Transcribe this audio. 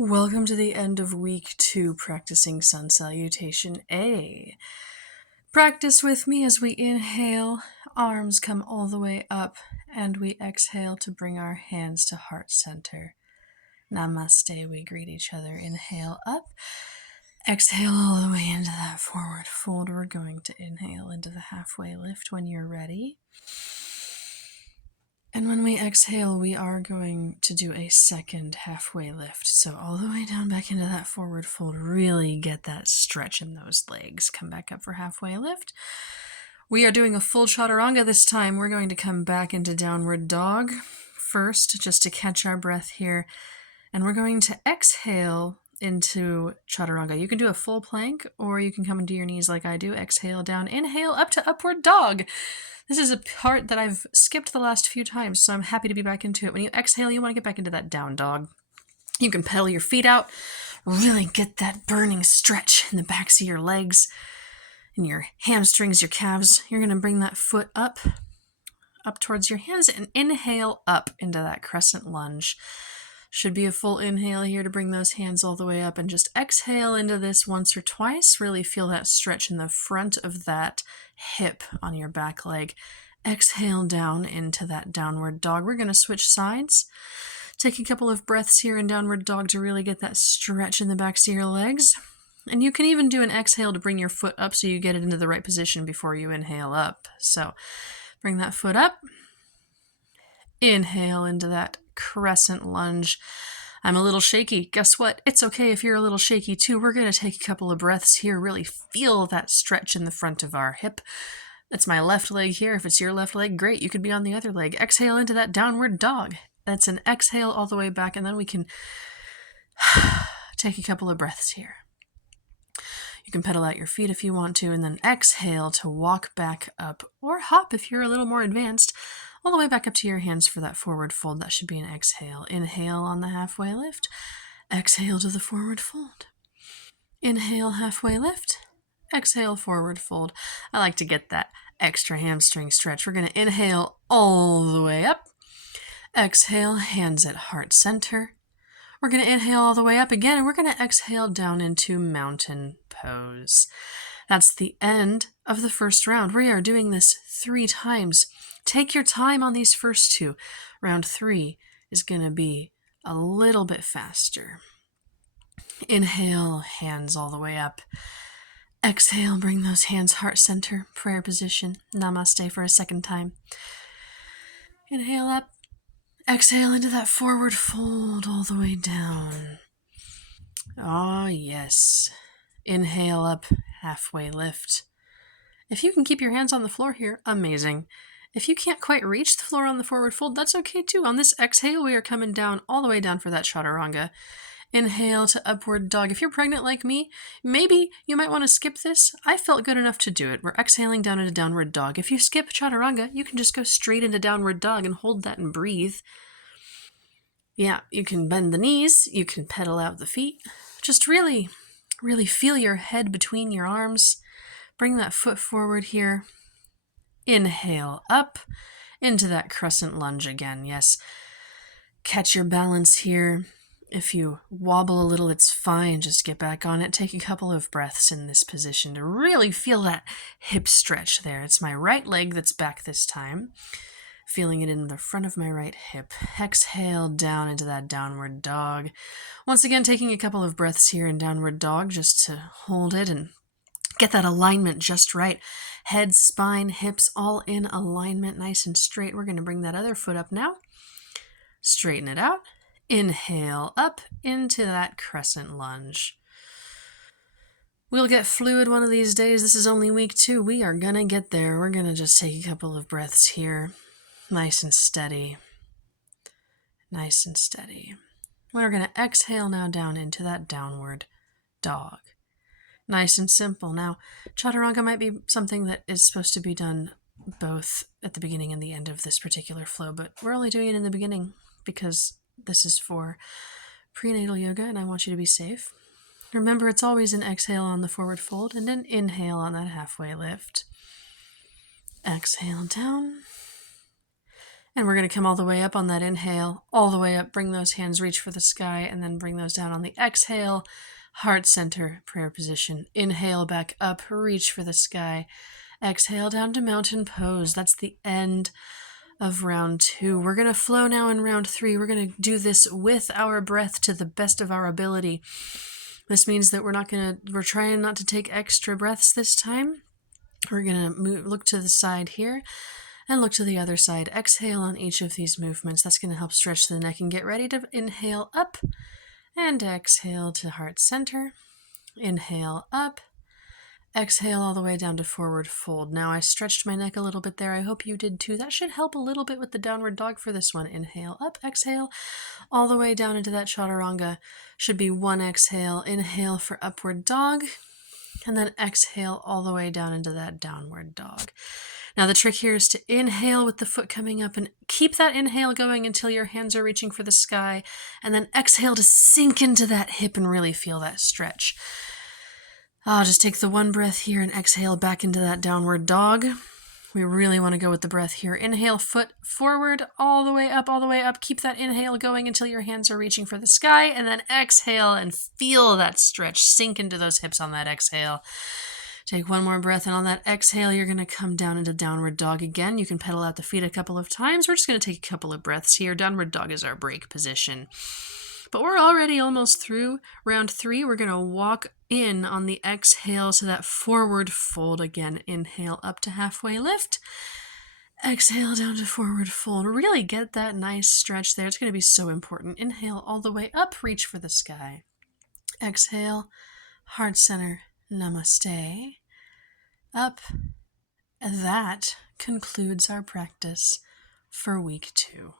Welcome to the end of week 2 practicing sun salutation A. Practice with me as we inhale, arms come all the way up, and we exhale to bring our hands to heart center. Namaste, we greet each other. Inhale up, exhale all the way into that forward fold. We're going to inhale into the halfway lift when you're ready. And when we exhale, we are going to do a second halfway lift. So all the way down back into that forward fold. Really get that stretch in those legs. Come back up for halfway lift. We are doing a full chaturanga this time. We're going to come back into downward dog first, just to catch our breath here. And we're going to exhale into chaturanga. You can do a full plank, or you can come into your knees like I do. Exhale down, inhale up to upward dog. This is a part that I've skipped the last few times, so I'm happy to be back into it. When you exhale, you want to get back into that down dog. You can pedal your feet out, really get that burning stretch in the backs of your legs, and your hamstrings, your calves. You're going to bring that foot up towards your hands, and inhale up into that crescent lunge. Should be a full inhale here to bring those hands all the way up, and just exhale into this once or twice. Really feel that stretch in the front of that hip on your back leg. Exhale down into that downward dog. We're going to switch sides. Take a couple of breaths here in downward dog to really get that stretch in the backs of your legs. And you can even do an exhale to bring your foot up so you get it into the right position before you inhale up. So bring that foot up. Inhale into that crescent lunge. I'm a little shaky. Guess what? It's okay if you're a little shaky too. We're going to take a couple of breaths here. Really feel that stretch in the front of our hip. That's my left leg here. If it's your left leg, great. You could be on the other leg. Exhale into that downward dog. That's an exhale all the way back, and then we can take a couple of breaths here. You can pedal out your feet if you want to, and then exhale to walk back up, or hop if you're a little more advanced, all the way back up to your hands for that forward fold. That should be an exhale. Inhale on the halfway lift. Exhale to the forward fold. Inhale, halfway lift. Exhale, forward fold. I like to get that extra hamstring stretch. We're going to inhale all the way up. Exhale, hands at heart center. We're going to inhale all the way up again, and we're going to exhale down into mountain pose. That's the end of the first round. We are doing this 3 times. Take your time on these first 2. Round 3 is going to be a little bit faster. Inhale, hands all the way up. Exhale, bring those hands heart center, prayer position. Namaste for a second time. Inhale up. Exhale into that forward fold all the way down. Ah, yes. Inhale up, halfway lift. If you can keep your hands on the floor here, amazing. If you can't quite reach the floor on the forward fold, that's okay too. On this exhale, we are coming down all the way down for that chaturanga. Inhale to upward dog. If you're pregnant like me, maybe you might want to skip this. I felt good enough to do it. We're exhaling down into downward dog. If you skip chaturanga, you can just go straight into downward dog and hold that and breathe. Yeah, you can bend the knees. You can pedal out the feet. Just really, really feel your head between your arms. Bring that foot forward here. Inhale up into that crescent lunge again. Yes, catch your balance here. If you wobble a little, it's fine. Just get back on it. Take a couple of breaths in this position to really feel that hip stretch there. It's my right leg that's back this time. Feeling it in the front of my right hip. Exhale down into that downward dog. Once again, taking a couple of breaths here in downward dog just to hold it and get that alignment just right. Head, spine, hips, all in alignment, nice and straight. We're going to bring that other foot up now. Straighten it out. Inhale up into that crescent lunge. We'll get fluid one of these days. This is only week 2. We are going to get there. We're going to just take a couple of breaths here. Nice and steady. Nice and steady. We're going to exhale now down into that downward dog. Nice and simple. Now, chaturanga might be something that is supposed to be done both at the beginning and the end of this particular flow, but we're only doing it in the beginning because this is for prenatal yoga and I want you to be safe. Remember, it's always an exhale on the forward fold and an inhale on that halfway lift. Exhale down. And we're going to come all the way up on that inhale, all the way up, bring those hands, reach for the sky, and then bring those down on the exhale. Heart center, prayer position. Inhale back up, reach for the sky. Exhale down to mountain pose. That's the end of round 2. We're going to flow now in round 3. We're going to do this with our breath to the best of our ability. This means that we're trying not to take extra breaths this time. We're going to look to the side here and look to the other side. Exhale on each of these movements. That's going to help stretch the neck and get ready to inhale up and exhale to heart center. Inhale up. Exhale all the way down to forward fold. Now I stretched my neck a little bit there. I hope you did too. That should help a little bit with the downward dog for this one. Inhale up, exhale all the way down into that chaturanga. Should be one exhale. Inhale for upward dog, and then exhale all the way down into that downward dog. Now the trick here is to inhale with the foot coming up and keep that inhale going until your hands are reaching for the sky, and then exhale to sink into that hip and really feel that stretch. I'll just take the one breath here and exhale back into that downward dog. We really want to go with the breath here. Inhale, foot forward, all the way up, all the way up. Keep that inhale going until your hands are reaching for the sky, and then exhale and feel that stretch. Sink into those hips on that exhale. Take one more breath, and on that exhale, you're going to come down into downward dog again. You can pedal out the feet a couple of times. We're just going to take a couple of breaths here. Downward dog is our break position. But we're already almost through round 3. We're going to walk in on the exhale to that forward fold again. Inhale up to halfway lift. Exhale down to forward fold. Really get that nice stretch there. It's going to be so important. Inhale all the way up. Reach for the sky. Exhale. Heart center. Namaste. Up. That concludes our practice for week 2.